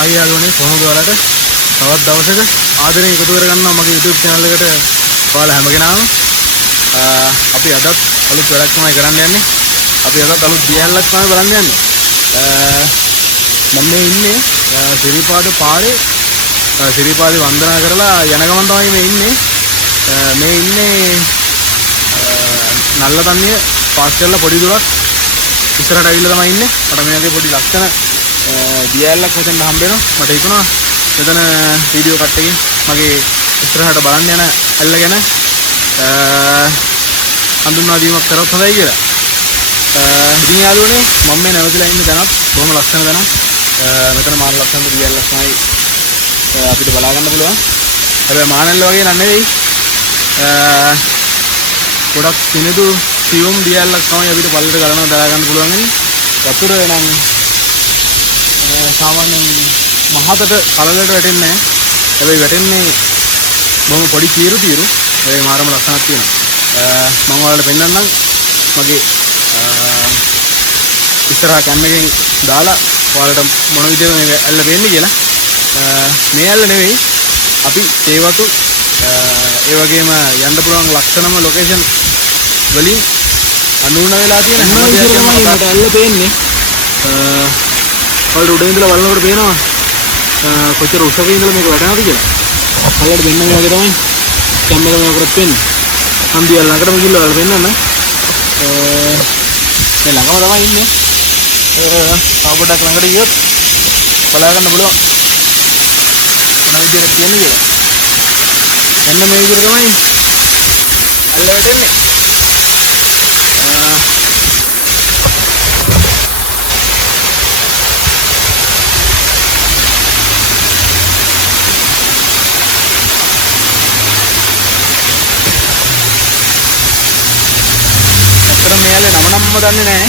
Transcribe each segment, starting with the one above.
ආයි යාළුවනේ කොහොමද ඔයාලට තවත් දවසක ආදරෙන් එකතු කරගන්නවා මගේ YouTube channel එකට ඔයාලා හැම කෙනාම අපි අදත් අලුත් වැඩක් තමයි කරන්න යන්නේ අපි අදත් අලුත් දියැලක් තමයි බලන්න යන්නේ මම මේ ඉන්නේ සිරිපාද පාරේ සිරිපාදේ වන්දනා කරලා යන ගමන් තමයි මේ ඉන්නේ නල්ලතන්නිය පාස් කරලා පොඩි දුරක් ඉස්සරහට ඇවිල්ලා තමයි ඉන්නේ මට මේකේ පොඩි ලක්ෂණ දියැලක් මෙතන හම්බ වෙනවා මට හිතුණා මෙතන වීඩියෝ කට් එකකින් මගේ ඉස්සරහට බලන්න යන ඇල්ල ගැන හඳුන්වා දීමක් කරොත් හොඳයි කියලා. ඉතින් යාළුවනේ මම මේ නැවතිලා ඉන්න තැනත් බොහොම ලස්සන තැනක්. මෙතන මාන ලස්සන දියැලක් තමයි අපිට බලා ගන්න පුළුවන්. හැබැයි මානල්ල වගේ නන් නෙවෙයි. ගොඩක් සිනිඳු සියුම් දියැලක් තමයි අපිට පල්ලට ගලනවා දරා ගන්න පුළුවන් වෙන්නේ. වතුර නම් සාමාන්‍යයෙන් මහතට කලලට වැටෙන්නේ නැහැ. හැබැයි වැටෙන්නේ බොහොම පොඩි තීරු. ඒ මාරම ලස්සනක් තියෙනවා. මම ඔයාලට පෙන්නන්නම් මගේ ඉස්සරහා කැම් එකෙන් දාලා ඔයාලට මොන විදිහද මේ ඇල්ල වෙන්නේ කියලා. මේ ඇල්ල නෙවෙයි අපි තේවතු ඒ වගේම යන්න පුළුවන් ලක්ෂණම ලොකේෂන් වලින් අනුුණ වෙලා තියෙන හැම විදිහකම තමයි මට ඇල්ල පේන්නේ. ඔයාලට උඩින් ඉඳලා බලනකොට පේනවා කොච්චර උසක ඉඳලා මේක වැටෙනවද කියලා. පල්ලට දෙන්න මේ වගේ තමයි කැම් එක මේ කරත් වෙන්නේ. හන්දියල් ළඟටම ගිහලා ඔයාලට පෙන්නන්න. මේ ළඟම තමයි ඉන්නේ. තව පොඩක් ළඟට ගියොත් බලා ගන්න පුළුවන්. මොන විදිහට කියන්නේ කියලා. එන්න මේ විදිහට තමයි ඇල්ල වැටෙන්නේ. මේ ඇල්ලේ නම දන්නේ නැහැ.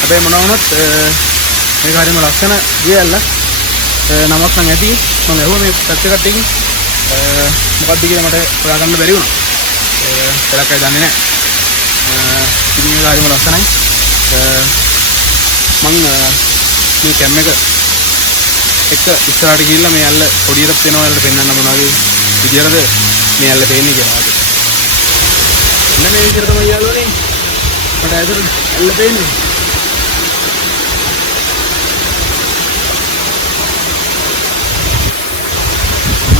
හැබැයි මොනවා වුණත් මේක හරියම ලස්සන දියැලක්. නමක් නම් ඇති. මම ඇහුවා මේ පැත්තකට එකකින් මොකක්ද කියලා මට හොයාගන්න බැරි වුණා. ඒලක් අය දන්නේ නැහැ. ඉතින් මේක හරියම ලස්සනයි. මම මේ කැම් එක ඉස්සරහට ගිහිල්ලා මේ ඇල්ල පොඩියට වෙනවා වලට පෙන්වන්න මොනවා වගේ විදියටද මේ ඇල්ල පේන්නේ කියලා. මෙන්න මේ විදියට තමයි යාළුවනේ මට ඇතුළට ඇල්ල පේන්නේ.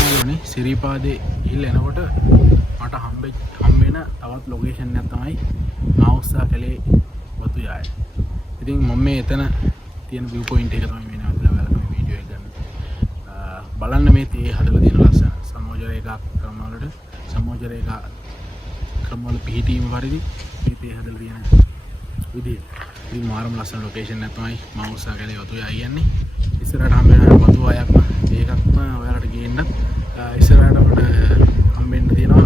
යාළුවනේ සිරිපාදේ ගිහිල්ලා එනකොට මට හම්බෙන තවත් ලොකේෂන් එකක් තමයි මාඋස්සා කැලේ වතු යාය. ඉතින් මම මේ එතන තියෙන view point එක තමයි මේ නැවතලා බලලා මේ වීඩියෝ එක ගන්න. බලන්න මේ තේ හදලා තියෙන ලස්සන සමෝජ රේඛා ක්‍රමවල පිහිටීම පරිදි මේ තේ හදලා තියෙන විදිය. ඉතින් මාරම ලස්සන ලොකේෂන් එකක් තමයි මාඋස්සා කැලේ වතු යාය කියන්නේ. ඉස්සරහට හම්බ වෙන වතු ආයක් ඒකක්ම ඔයාලට ගේන්න ඉස්සරහට මට හම්බෙන්න තියෙනවා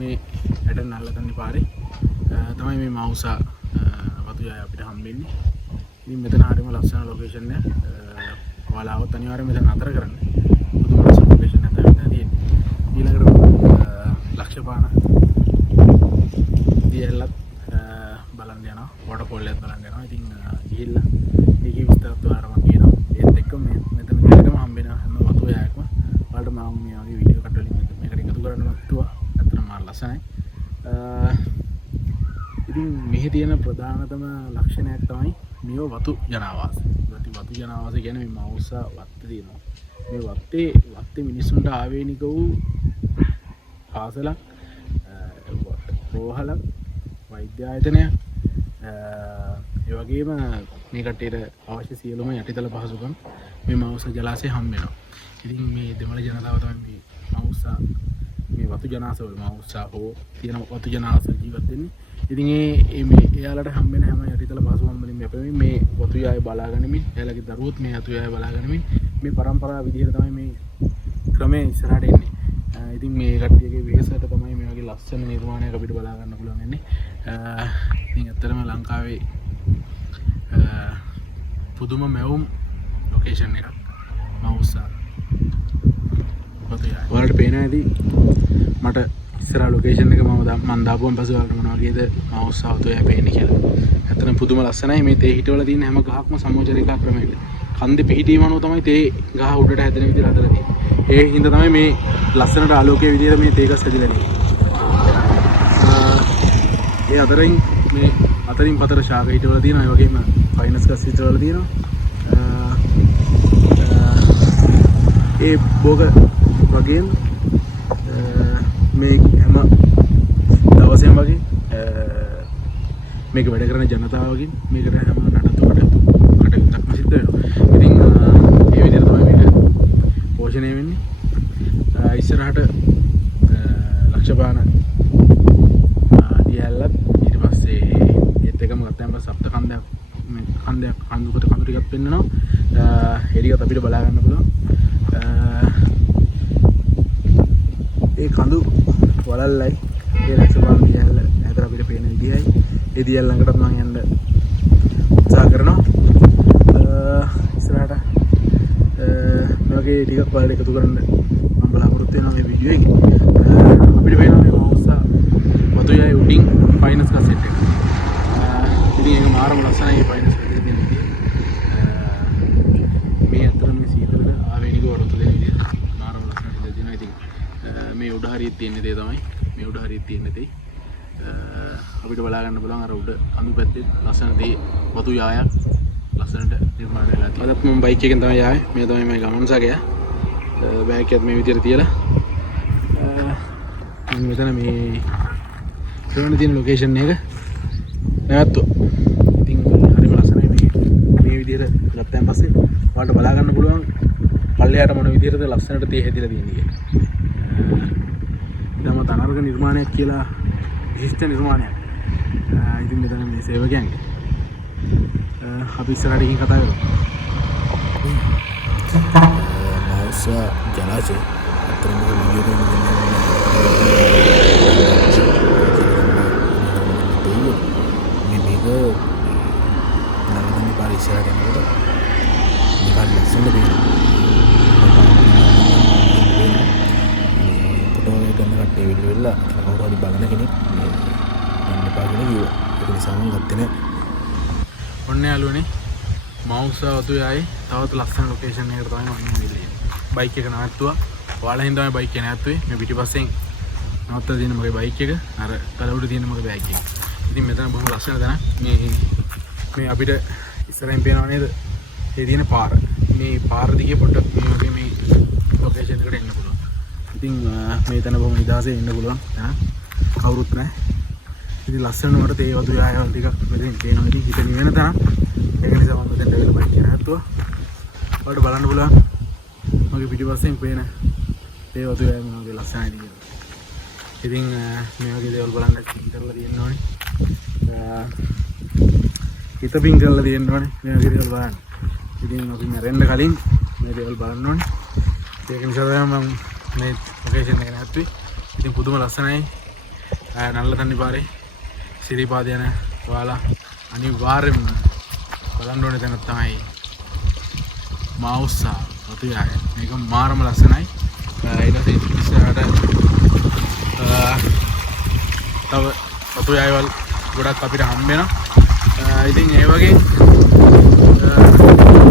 මේ ඇට නල්ලතන්නේ පාරේ තමයි මේ මාඋස්සා වතු යාය අපිට හම්බෙන්නේ. ඉතින් මෙතන හරියම ලස්සන ලොකේෂන් එක. ඔයාලා આવත් අනිවාර්යයෙන් මෙතන නතර කරන්න. පුදුම ලස්සන ලොකේෂන් එකක් තමයි තියෙන්නේ. ඊළඟට ලක්ෂපාන දියැලත් බලන්න යනවා. වෝටර්ෆෝල් එකක් බලන්න යනවා. ඉතින් ගිහිල්ලා මේකේ විස්තරත් ඔයාලට මම කියනවා. ඒත් එක්ක මෙතන දෙකම හම්බෙන හැම වතු යායක්ම ඔයාලට මම මේ වගේ වීඩියෝ කට් වලින් මේකට එකතු කරන්න හිතුවා. ඇත්තටම මාර ලස්සනයි. ඉතින් මෙහි තියෙන ප්‍රධානතම ලක්ෂණයක් තමයි මේ වතු ජනාවාස. වතු ජනාවාස කියන්නේ මේ මාඋස්සා වත්තේ තියෙනවා. මේ වත්තේ මිනිස්සුන්ට ආවේනික වූ පාසලක්, රෝහලක්, වෛද්‍ය ආයතනයක්, ඒ වගේම මේ කට්ටියට අවශ්‍ය සියලුම යටිතල පහසුකම් මේ මාඋස්සා ජලාශයේ හම්බ වෙනවා. ඉතින් මේ දෙමළ ජනතාව තමයි මේ මාඋස්සා මේ වතු ජනාසවල මාඋස්සා හෝ තියෙන වතු ජනාසවල ජීවත් වෙන්නේ. ඉතින් එයාලට හම්බෙන හැම යටිතල පහසුකම් වලින් මේ වතු යාය බලා ගනිමින් එයාලගේ දරුවොත් මේ වතු යාය බලා ගනිමින් මේ පරම්පරාව විදිහට තමයි මේ ක්‍රමයේ ඉස්සරහට එන්නේ. ඉතින් මේ කට්ටියගේ වෙහෙසට තමයි මේ වගේ ලස්සන නිර්මාණයක් අපිට බලා ගන්න පුළුවන් වෙන්නේ. ඉතින් ඇත්තටම ලංකාවේ පුදුම මැවුම් ලොකේෂන් එකක් මවුස්සා. ඔයාලට පේනවා ඇති මට ඉස්සරහ ලොකේෂන් එක මම දාපුවම පස්සේ ඔයාලට මොන වගේද මවුස්සා වතුයා පේන්නේ කියලා. ඇත්තටම පුදුම ලස්සනයි. මේ තේ හිටවල තියෙන හැම ගහක්ම සමෝචරිකා ක්‍රමයකට. කන්දේ පිහිටීම අනුව තමයි තේ ගහ උඩට හැදෙන විදිහට හදලා තියෙන්නේ. ඒ හින්දා තමයි මේ ලස්සනට ආලෝකයේ විදිහට මේ තේ ගස් හැදිලා තියෙන්නේ. ඒ අතරින් මේ අතරින් පතර ශාක හිටවල තියෙනවා. ඒ වගේම ෆයිනස් ගස් හිටවල තියෙනවා. ඒ බෝග වගේම මේ හැම දවසෙම වගේ මේක වැඩ කරන ජනතාවගෙන් මේකට හැම කටයුත්තක්ම සිද්ධ වෙනවා. ඉතින් ඒ විදිහට තමයි මේක පෝෂණය වෙන්නේ. ඉස්සරහට ලක්ෂපාන දියැලත් ඊට පස්සේ ඒත් එකම ගත්තාම සප්ත කන්දයක් මේ කන්දයක් කඳුකට කඳු ටිකක් පෙන්නනවා. ඒ ටිකත් අපිට බලා ගන්න පුළුවන්. ඒ කඳු වලල්ලයි ඒ ලක්ෂපාන දියැල ඇතර අපිට පේන විදිහයි. ඒ දියැල ළඟටත් මම යන්න උත්සාහ කරනවා. ඉස්සරහට මේ වගේ ටිකක් බලලා එකතු කරන්න මම බලාපොරොත්තු වෙනවා මේ වීඩියෝ එකේ. අපිට පේනවා මේ මවුස්සා වතුයයි උඩින් ෆයිනස් ගස් සෙට් එක. ඉතින් ඒක මාරම ලස්සනයි ෆයිනස් ගස් දෙන විදිය. මේ අතර මේ සීතලට ආවේනික වරොත්තු දෙන විදිය මාරම ලස්සනට දෙනවා. ඉතින් මේ උඩ හරියට තියෙන දේ තමයි මේ උඩ හරියට තියෙන දේ. අපිට බලා ගන්න පුළුවන් අර උඩ අඳු පැත්තේ ලස්සන දේ වතු යායක් ලස්සනට නිර්මාණය වෙලා තියෙනවා. අදත් මම බයික් එකෙන් තමයි ආවේ. මේ තමයි මගේ ගමන් සගය. බෑග් එකත් මේ විදිහට තියලා මෙතන මේ ෆෝන් තියෙන ලොකේෂන් එක නැවතුවා. ඉතින් හරිම ලස්සනයි මේ විදිහට ගත්තාන් පස්සේ ඔයාලට බලා ගන්න පුළුවන් පල්ලෙහාට මොන විදිහටද ලස්සනට තේ හැදිලා තියෙන්නේ කියලා. ඊටම තනර්ග නිර්මාණයක් කියලා විශිෂ්ට නිර්මාණයක්. ඉතින් මෙතන මේ සේවකයන්ගේ අපි ඉස්සරහට ගිහින් කතා කරමු. මවුස්සා ජලාශය අතරම වීඩියෝ කරන මේක නරඹන්නේ පාර ඉස්සරහට යනකොට නිකන් ලස්සනට පේනවා. ෆොටෝ එක ගන්න කට්ටිය වීඩියෝ වෙලා කවුරු හරි බලන කෙනෙක් මේ ගන්න එපා කියලා කිව්වා. ඒක නිසා මම ගත්තේ නැහැ. ඔන්න යාළුවනේ මවුස්සා වතුයායි තවත් ලස්සන ලොකේෂන් එකකට තමයි මම ඉන්නේ. බයික් එක නවත්තුවා. ඔයාලා හින්දා තමයි බයික් එක නවත්තුවේ. මේ පිටිපස්සෙන් නවත්තලා තියෙන මගේ බයික් එක අර තල උඩ තියෙන මගේ බෑග් එක. ඉතින් මෙතන බොහොම ලස්සන තැනක්. මේ අපිට ඉස්සරහින් පේනව නේද? ඒ තියෙන පාර. මේ පාර දිගේ පොඩ්ඩක් මේ වගේ මේ ලොකේෂන් එකට එන්න පුළුවන්. ඉතින් මේ තැන බොහොම නිදහසේ ඉන්න පුළුවන්. කවුරුත් නැහැ. ඉතින් ලස්සන වලට තේ වතු යායවල් ටිකක් මෙතෙන් පේනවා. ඉතින් හිත නිවෙන තරම්. ඒක නිසා මම මෙතෙන්ට ඇවිල්ලා බයික් එක නවත්තුවා. ඔයාලට බලන්න පුළුවන් මගේ පිටිපස්සෙන් පේන තේ වතු යාය මොනවද ලස්සනයි කියලා. ඉතින් මේ වගේ දේවල් බලන්න හිත කරලා තියෙන්න ඕනේ. හිත පිං කරලා තියෙන්න ඕනේ මේ වගේ දේවල් බලන්න. ඉතින් අපි මැරෙන්න කලින් මේ දේවල් බලන්න ඕනේ. ඒක නිසා තමයි මම මේ ලොකේෂන් එක නැවතුනේ. ඉතින් පුදුම ලස්සනයි. නල්ල තන්නි පාරේ සිරිපාද යන ඔයාලා අනිවාර්යෙන්ම බලන්න ඕනේ තැනක් තමයි මවුස්සා වතුයාය. මේක මාරම ලස්සනයි. ඊට පස්සේ ඉස්සරහට තව වතුයායවල් ගොඩක් අපිට හම්බ වෙනවා. ඉතින් ඒ වගේ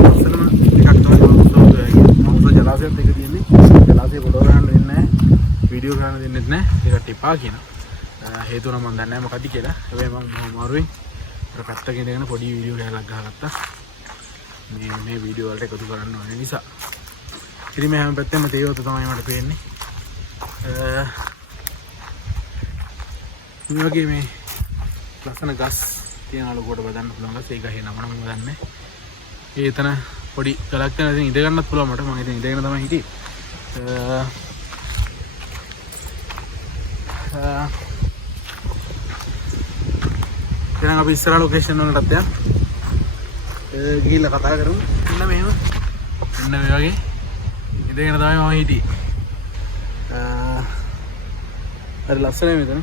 ලස්සනම එකක් තමයි මවුස්සා වතුයාය. මවුස්සා ජලාශයත් එක තියෙන්නේ. ජලාශය ෆොටෝ ගන්න දෙන්නේ නැහැ. වීඩියෝ ගන්න දෙන්නෙත් නැහැ. ඒකට ටිපා කියනවා. හේතුව නම් මම දන්නේ නැහැ මොකක්ද කියලා. හැබැයි මම අමාරුවෙන් අර පැත්තකින් ඉඳගෙන පොඩි වීඩියෝ එකක් ගහගත්තා. මේ වීඩියෝ වලට එකතු කරන්න ඕන නිසා. ඉතින් මේ හැම පැත්තෙම තේවත තමයි මට පේන්නේ. මේ වගේ මේ ලස්සන ගස් තියෙන අලුකොට බදන්න පුළුවන් ගස්. ඒ ගහේ නම නම් මම දන්නේ නැහැ. ඒ එතන පොඩි ගලක් තියෙනවා. ඉතින් ඉඳ ගන්නත් පුළුවන් මට. මම ඉතින් ඉඳගෙන තමයි හිටියේ. දැන් අපි ඉස්සරහ ලොකේෂන් වලටත් යන්න. ගිහිල්ලා කතා කරමු. මෙන්න මෙහෙම. මෙන්න මේ වගේ ඉඳගෙන තමයි මම හිටියේ. හරි ලස්සනයි මෙතන.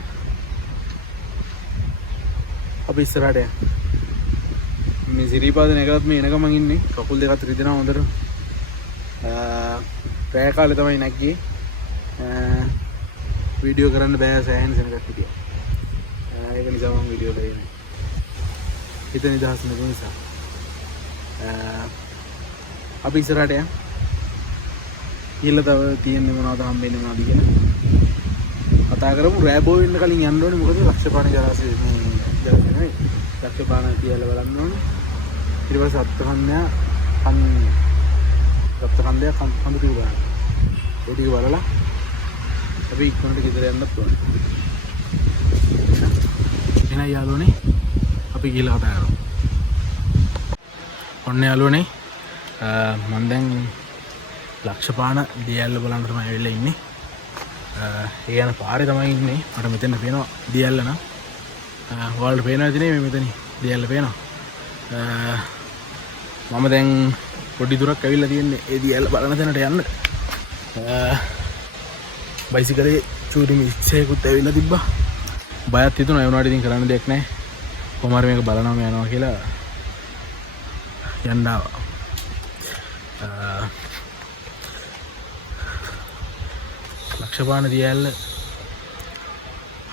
අපි ඉස්සරහට යන්න. මේ සිරිපාද නැගලත් මේ එනකම මං ඉන්නේ. කකුල් දෙකත් රිදෙනවා හොඳට. රෑ කාලේ තමයි නැග්ගේ. වීඩියෝ කරන්න බෑ සෑහෙන සෙනඟක් හිටියා. ඒක නිසා මම වීඩියෝ කරේ නෑ. හිත නිදහස් නැති නිසා. අපි ඉස්සරහට යන්න. ඊළ තව තියෙන්නේ මොනවද හම්බෙන්නේ මොනවද කියලා කතා කරමු. රෑබෝ වෙන්න කලින් යන්න ඕනේ. මොකද ලක්ෂපාණ ජලාශය මේ ජලාශය නෙවෙයි. ලක්ෂපාණ කියලා බලන්න ඕනේ. ඊට පස්සේ සප්තකන්දය කඳු ටික බලන්න. ඒ ටික බලලා අපි ඉක්මනට ගෙදර යන්නත් ඕනේ. එහෙනම් යාළුවනේ අපි ගිහලා කතා කරමු. ඔන්න යාළුවනේ මම දැන් ලක්ෂපාණ දියැල්ල බලන්න තමයි ඇවිල්ලා ඉන්නේ. ඒ යන පාරේ තමයි ඉන්නේ. මට මෙතන පේනවා දියැල්ල නම්. ඔයාලට පේනවද ඉතින් මේ මෙතන දියැල්ල පේනවා. මම දැන් පොඩි දුරක් ඇවිල්ලා තියෙන්නේ ඒ දියැල්ල බලන තැනට යන්න. බයිසිකලේ චූටි මික්සයකුත් ඇවිල්ලා තිබ්බා. බයත් හිතුණා ඒ වුණාට ඉතින් කරන්න දෙයක් නැහැ. කොහොම හරි මේක බලනවාම යනවා කියලා යන්න ආවා. ලක්ෂපාණ දියැල්ල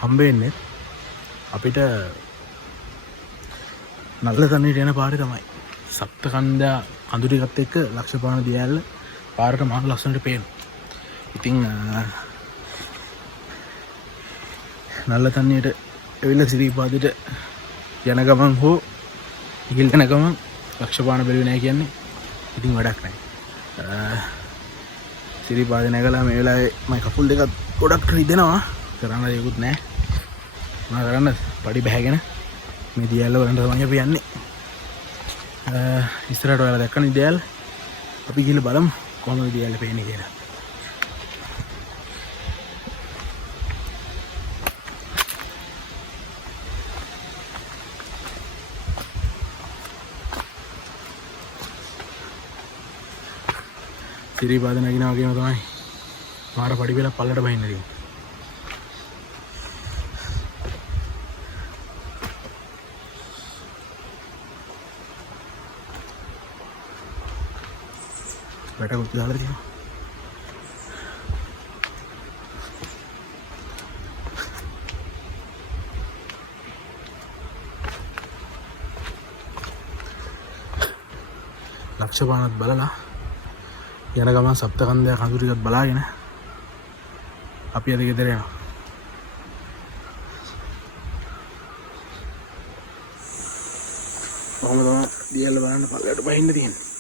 හම්බෙන්නේ අපිට නල්ල තනියට යන පාරේ තමයි. සප්තකන්දා කඳු ටිකත් එක්ක ලක්ෂපාණ දියැල්ල පාරට මහ ලස්සනට පේනවා. ඉතින් නල්ල තනියට එවිලා සිරිපාදයට යන ගමන් හෝ ඉහිල් යන ගමන් ලක්ෂපාණ බැලුවේ නැහැ කියන්නේ ඉතින් වැඩක් නැහැ. සිරිපාද නැගලා මේ වෙලාවේ මම කකුල් දෙක ගොඩක් රිදෙනවා. කරන්න දෙයක්වත් නැහැ. මොනවා කරන්න පඩි බැහැගෙන මේ දියැල්ල වලට තමයි අපි යන්නේ. ඉස්සරහට ඔයාලා දැක්කනේ දියැල්ල. අපි ගිහලා බලමු කොහොමද දියැල්ල පේන්නේ කියලා. සිරිපාද නැගිනවා වගේම තමයි මාර පඩි වෙලා පල්ලට බහින්න තියෙන්නේ. වැටකුත් දාලා තියෙනවා. ලක්ෂපාණත් බලලා යන ගමන් සප්තකන්දය කඳු ටිකත් බලාගෙන අපි අද ගෙදර යනවා. කොහොමද තමයි දියැල්ල බලන්න පල්ලයට බහින්න තියෙන්නේ.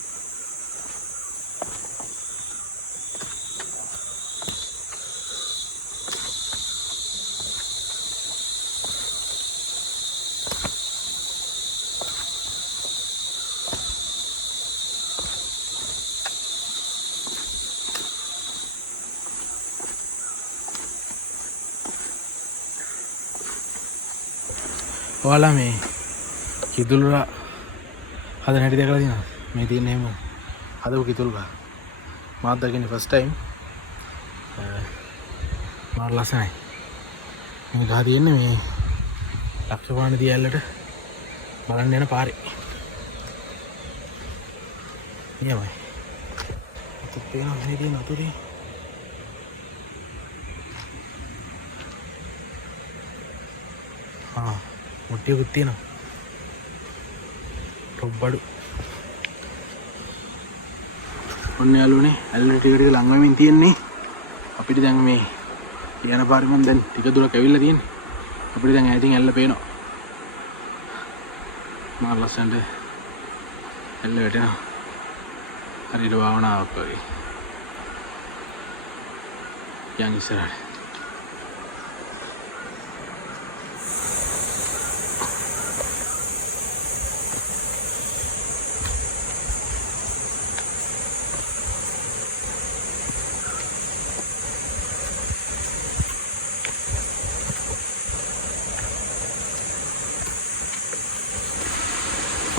ඔයාලා මේ කිතුල්ලා හදන හැටි දැකලා තියෙනවද? මේ තියෙන හැම හදපු කිතුල් ගහ. මාත් දැකන්නේ ෆස්ට් ටයිම්. මාර ලස්සනයි. මේ ගහ තියෙන්නේ මේ ලක්ෂපාණ දියැල්ලට බලන්න යන පාරේ. නියමයි. අතත් පේනවා මේ තියෙන අතුරේ. මුට්ටියකුත් තියෙනවා. රොබ්බඩු. ඔන්න යාළුවනේ ඇල්ල ටික ටික ලඟ වෙමින් තියෙන්නේ. අපිට දැන් මේ යන පාරේ මම දැන් ටික දුරක් ඇවිල්ලා තියෙන්නේ. අපිට දැන් ඈතින් ඇල්ල පේනවා. මාර ලස්සනට ඇල්ල වැටෙනවා. හරියට භාවනාවක් වගේ. යන් ඉස්සරහට.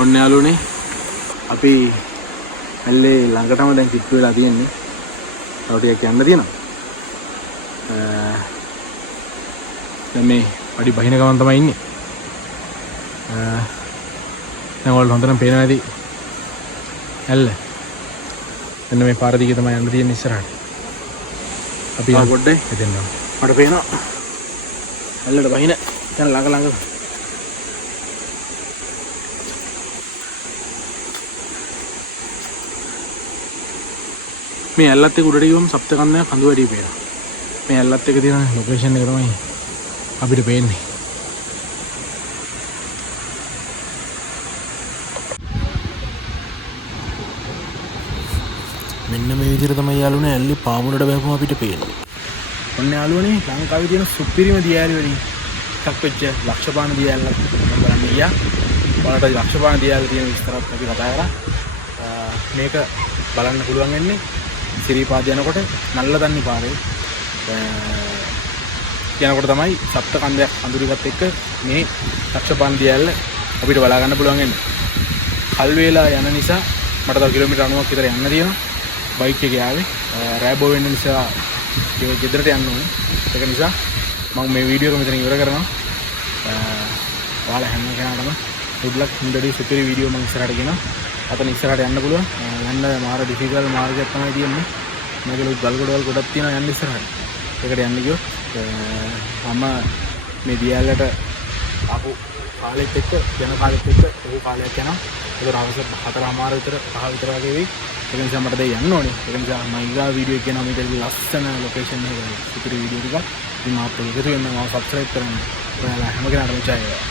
ඔන්න යාළුවනේ අපි ඇල්ලේ ළඟටම දැන් කිට්ටු වෙලා තියෙන්නේ. තව ටිකක් යන්න තියෙනවා. දැන් මේ අඩි බහින ගමන් තමයි ඉන්නේ. දැන් ඔයාලට හොඳටම පේනවා ඇති ඇල්ල. එන්න මේ පාර දිගේ තමයි යන්න තියෙන්නේ ඉස්සරහට. අපි යන පොඩ්ඩේ එතෙන් යනවා. මට පේනවා ඇල්ලට බහින දැන් ළඟ මේ ඇල්ලත් එක්ක උඩට ගියොම සප්තකන්දයක් කඳු වැඩි පේනවා. මේ ඇල්ලත් එක්ක තියෙන ලොකේෂන් එක තමයි අපිට පේන්නේ. මෙන්න මේ විදිහට තමයි යාළුවනේ ඇල්ලේ පාමුලට බැලුවම අපිට පේන්නේ. ඔන්න යාළුවනේ ලංකාවේ තියෙන සුපිරිම දියඇලි වලින් එකක් වෙච්ච ලක්ෂපාන දියඇල්ලක් බලන්න ගියා. ඔයාලට ලක්ෂපාන දියඇල්ල තියෙන විස්තරත් අපි කතා කරා. මේක බලන්න පුළුවන් වෙන්නේ සිරිපාද යනකොට නල්ලදන්නි පාරේ යනකොට තමයි සප්ත කන්දයක් අඳුරගත් එක්ක මේ ලක්ෂපාන දියඇල්ල අපිට බලා ගන්න පුළුවන් වෙන්නේ. කල් වේලා යන නිසා මට තව කිලෝමීටර් 90ක් විතර යන්න තියෙනවා. බයික් එකේ ආවේ රෑබෝ වෙන්න නිසා ගෙදරට යන්න ඕනේ. ඒක නිසා මම මේ වීඩියෝ එක මෙතන ඉවර කරනවා. ඔයාලා හැම කෙනාටම good luck හොඳට සුපිරි වීඩියෝ මම ඉස්සරහට ගෙනවා. අතන ඉස්සරහට යන්න පුළුවන්. යන්න මාර ඩිෆිකල්ට් මාර්ගයක් තමයි තියෙන්නේ. මේකේ ලොකු ගල්ගොඩවල් ගොඩක් තියෙනවා යන්න ඉස්සරහට. ඒකට යන්න ගියොත් මම මේ දියැලට ආපු කාලෙත් එක්ක යන කාලෙත් එක්ක ඔහු කාලයක් යනවා. ඒක හවස 4:00 විතර 5 විතර වගේ වෙයි. ඒක නිසා මට දැන් යන්න ඕනේ. ඒක නිසා මම ඊගා වීඩියෝ එක ගෙනවා. මේක ලස්සන ලොකේෂන් එකක සුපිරි වීඩියෝ ටිකක්. ඉතින් මාත් එකතු වෙන්න මම සබ්ස්ක්‍රයිබ් කරන්න. ඔයාලා හැම කෙනාටම ජය වේවා.